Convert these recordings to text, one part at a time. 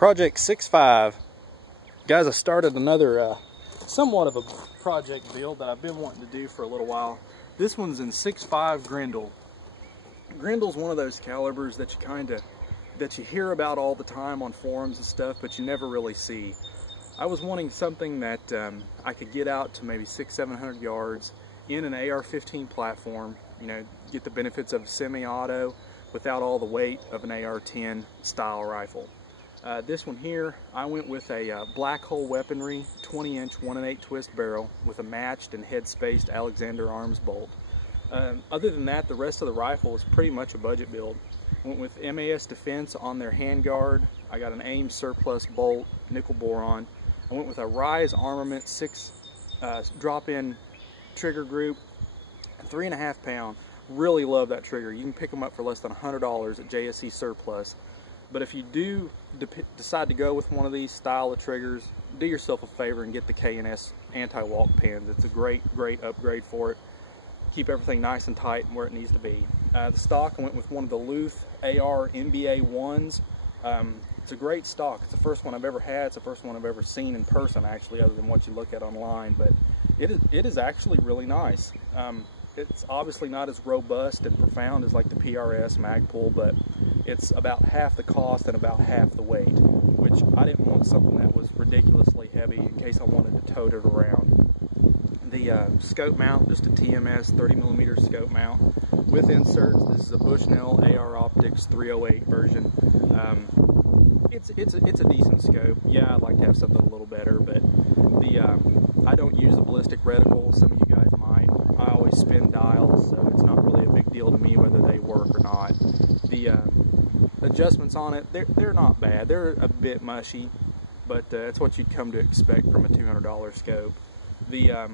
Project 6.5. Guys, I started another somewhat of a project build that I've been wanting to do for a little while. This one's in 6.5 Grendel. Grendel's one of those calibers that you hear about all the time on forums and stuff, but you never really see. I was wanting something that I could get out to maybe 600-700 yards in an AR-15 platform, you know, get the benefits of semi-auto without all the weight of an AR-10 style rifle. This one here, I went with a black hole weaponry 20-inch 1 1/8 twist barrel with a matched and head-spaced Alexander Arms bolt. Other than that, the rest of the rifle is pretty much a budget build. Went with MAS Defense on their handguard. I got an AIM surplus bolt, nickel boron. I went with a Rise Armament 6 drop-in trigger group, 3.5 pound. Really love that trigger. You can pick them up for less than $100 at JSC Surplus. But if you do decide to go with one of these style of triggers, do yourself a favor and get the K&S anti-walk pins. It's a great upgrade for it. Keep everything nice and tight and where it needs to be. The stock, I went with one of the Luth AR NBA 1s. It's a great stock. It's the first one I've ever had. It's the first one I've ever seen in person, actually, other than what you look at online. But it is actually really nice. It's obviously not as robust and profound as like the PRS Magpul, but it's about half the cost and about half the weight, which I didn't want something that was ridiculously heavy in case I wanted to tote it around. The scope mount, just a TMS 30mm scope mount with inserts. This is a Bushnell AR Optics 308 version. It's a decent scope. Yeah, I'd like to have something a little better, but I don't use a ballistic reticle. Some of you guys might. I always spin dials, so it's not really a big deal to me whether they work or not. The adjustments on it, they're not bad. They're a bit mushy, but it's what you'd come to expect from a $200 scope. The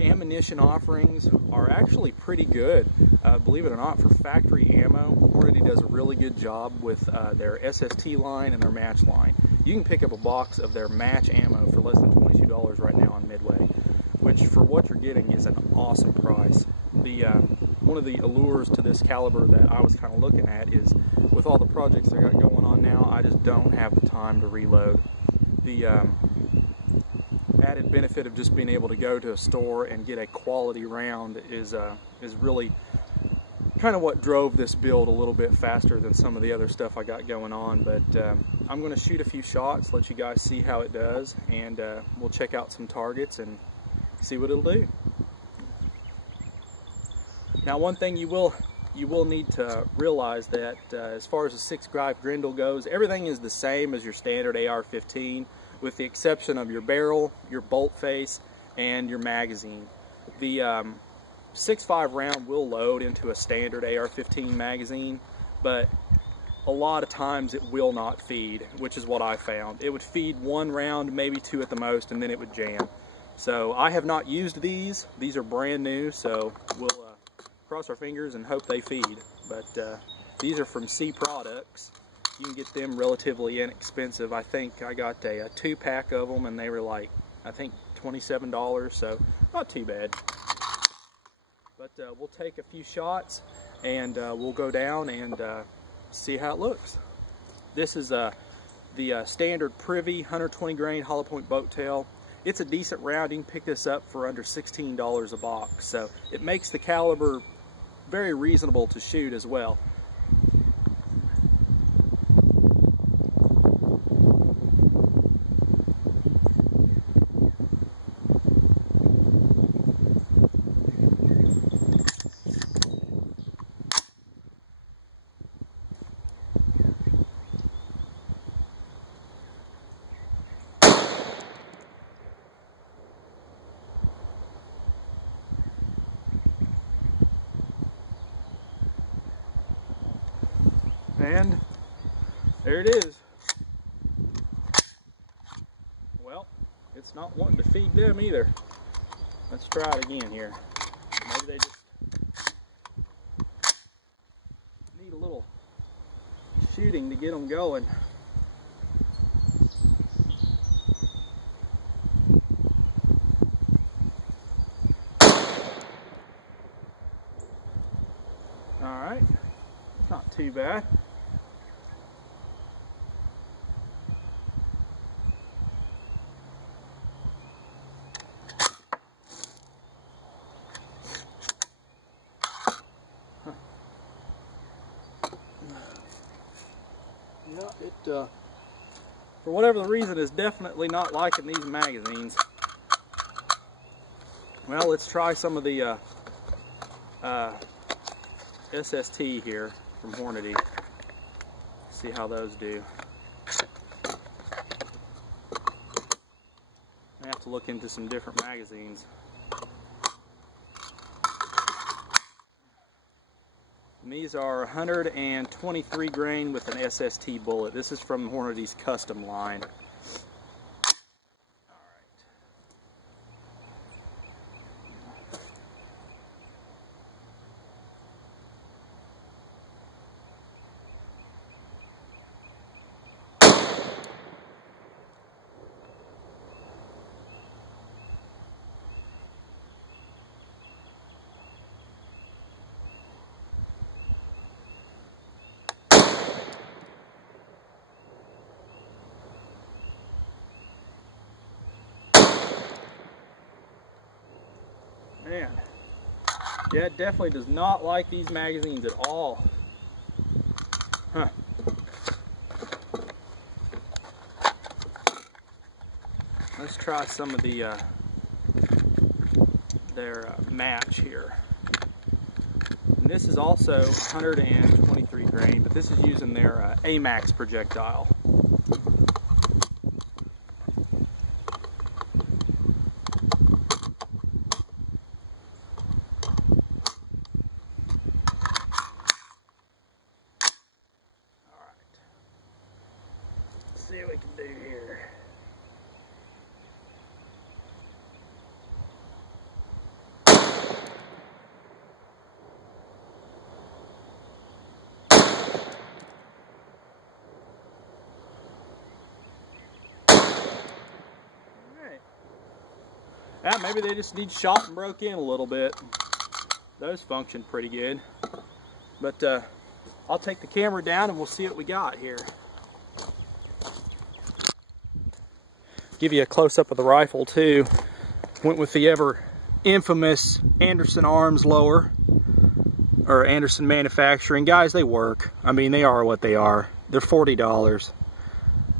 ammunition offerings are actually pretty good, believe it or not, for factory ammo. Hornady does a really good job with their SST line and their match line. You can pick up a box of their match ammo for less than $22 right now on Midway, which for what you're getting is an awesome price. One of the allures to this caliber that I was kind of looking at is, with all the projects I got going on now, I just don't have the time to reload. The added benefit of just being able to go to a store and get a quality round is really kind of what drove this build a little bit faster than some of the other stuff I got going on. But I'm going to shoot a few shots, let you guys see how it does, and we'll check out some targets and see what it'll do. Now, one thing you will need to realize that as far as the 6.5 Grendel goes, everything is the same as your standard AR-15, with the exception of your barrel, your bolt face, and your magazine. The 6.5 round will load into a standard AR-15 magazine, but a lot of times it will not feed, which is what I found. It would feed one round, maybe two at the most, and then it would jam. So I have not used these. These are brand new, so we'll cross our fingers and hope they feed. But these are from C Products. You can get them relatively inexpensive. I think I got a 2-pack of them, and they were like, I think $27, so not too bad. But we'll take a few shots, and we'll go down and see how it looks. This is the standard Privy 120 grain hollow point boat tail. It's a decent round. You can pick this up for under $16 a box, so it makes the caliber very reasonable to shoot as well. And there it is. Well, it's not wanting to feed them either. Let's try it again here. Maybe they just need a little shooting to get them going. All right, not too bad. Yeah, it, for whatever the reason, is definitely not liking these magazines. Well, let's try some of the SST here from Hornady. See how those do. I have to look into some different magazines. And these are 123 grain with an SST bullet. This is from Hornady's custom line. Man, yeah, it definitely does not like these magazines at all. Huh. Let's try some of the their match here. And this is also 123 grain, but this is using their AMAX projectile. See what we can do here. Alright. Yeah, maybe they just need shot and broke in a little bit. Those function pretty good. But I'll take the camera down and we'll see what we got here. Give you a close-up of the rifle too. Went with the ever infamous Anderson Arms lower, or Anderson Manufacturing. Guys, they work. I mean, they are what they are. They're $40.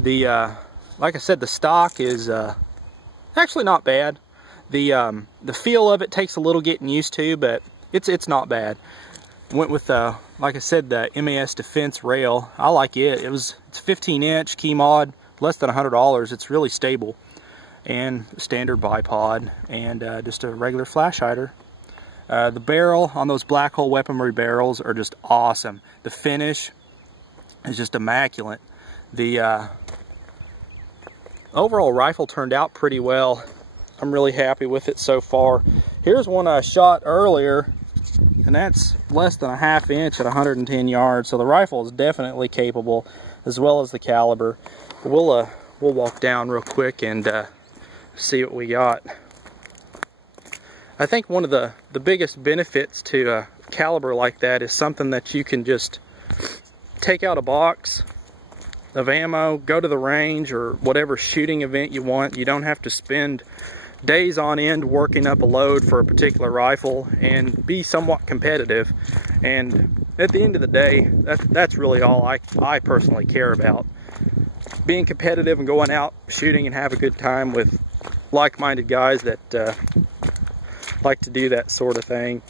The like I said, the stock is actually not bad. The feel of it takes a little getting used to, but it's not bad. Went with like I said, the MAS Defense rail. I like it. It's 15-inch key mod. Less than $100. It's really stable, and standard bipod, and just a regular flash hider. The barrel on those black hole weaponry barrels are just awesome. The finish is just immaculate. The overall rifle turned out pretty well. I'm really happy with it so far. Here's one I shot earlier, and that's less than a ½ inch at 110 yards. So the rifle is definitely capable, as well as the caliber. We'll walk down real quick and see what we got. I think one of the biggest benefits to a caliber like that is something that you can just take out a box of ammo, go to the range or whatever shooting event you want. You don't have to spend days on end working up a load for a particular rifle, and be somewhat competitive. And at the end of the day, that's really all I personally care about. Being competitive and going out shooting and have a good time with like-minded guys that like to do that sort of thing,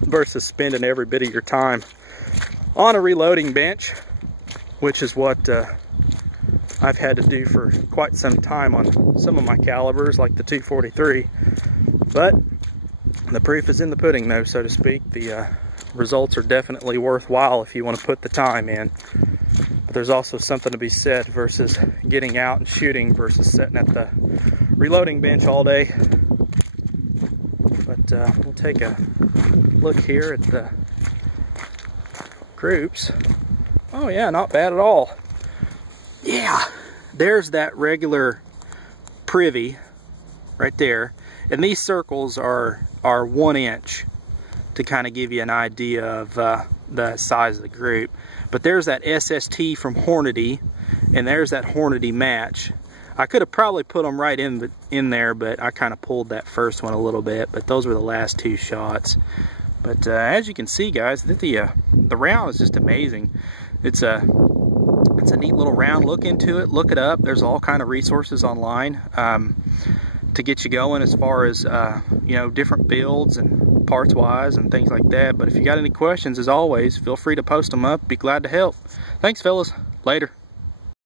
versus spending every bit of your time on a reloading bench, which is what I've had to do for quite some time on some of my calibers, like the 243. But the proof is in the pudding, though, so to speak. The results are definitely worthwhile if you want to put the time in. But there's also something to be said versus getting out and shooting versus sitting at the reloading bench all day. But we'll take a look here at the groups. Oh yeah, not bad at all. Yeah, there's that regular privy right there. And these circles are 1 inch to kind of give you an idea of the size of the group. But there's that SST from Hornady, and there's that Hornady match. I could have probably put them right in there, but I kind of pulled that first one a little bit. But those were the last 2 shots. But as you can see, guys, the round is just amazing. It's It's a neat little round. Look into it, look it up. There's all kind of resources online to get you going as far as you know, different builds and parts wise and things like that. But if you got any questions, as always, feel free to post them up. Be glad to help. Thanks, fellas. Later.